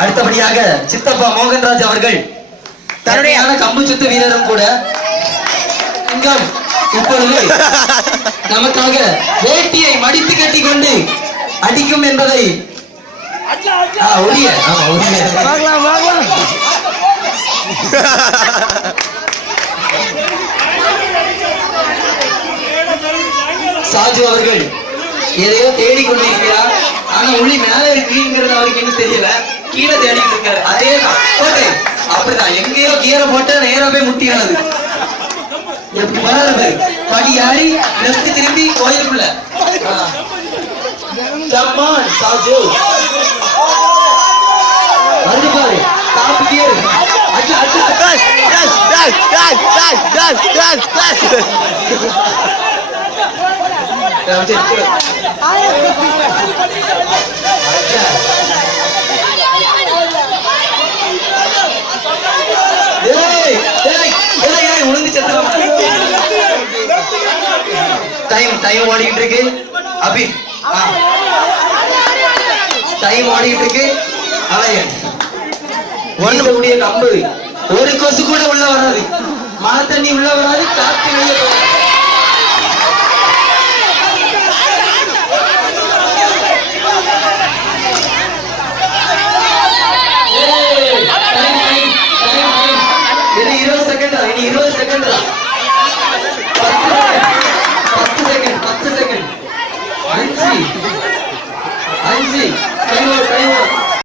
அடுத்தபடியாக சித்தப்பா மோகன்ராஜ் அவர்கள் தன்னுடைய கம்பு சுத்து வீரரும் கூட இப்பொழுது நமக்காக வேட்டியை மடித்து கட்டி கொண்டு அடிக்கும் என்பதை சாஜு அவர்கள் எதையோ தேடிக்கொண்டிருக்கிறார். ஆனா உள்ளி மேல இருக்குங்கிறது அவருக்கு என்ன தெரியல, கீழே தேடிட்டு இருக்காரு. அதேதான் அப்படிதான், எங்கேயோ கீரை போட்டு நேரா போய் முட்டியாது. எப்படி வராது படி யாரி லெஃப்ட் திரும்பி கோயிலுக்குள்ள சாஜு வந்து பாரு டாப் கியர் அச்சா உளுந்து செத்துறோம். டைம் ஓடிக்கிட்டு இருக்கு அபி, டைம் ஓடிக்கிட்டு இருக்கு. ஒன்னுடைய கம்பு ஒரு கொசு கூட உள்ள வராது, மழை தண்ணி உள்ள வராது, காத்து வெளியே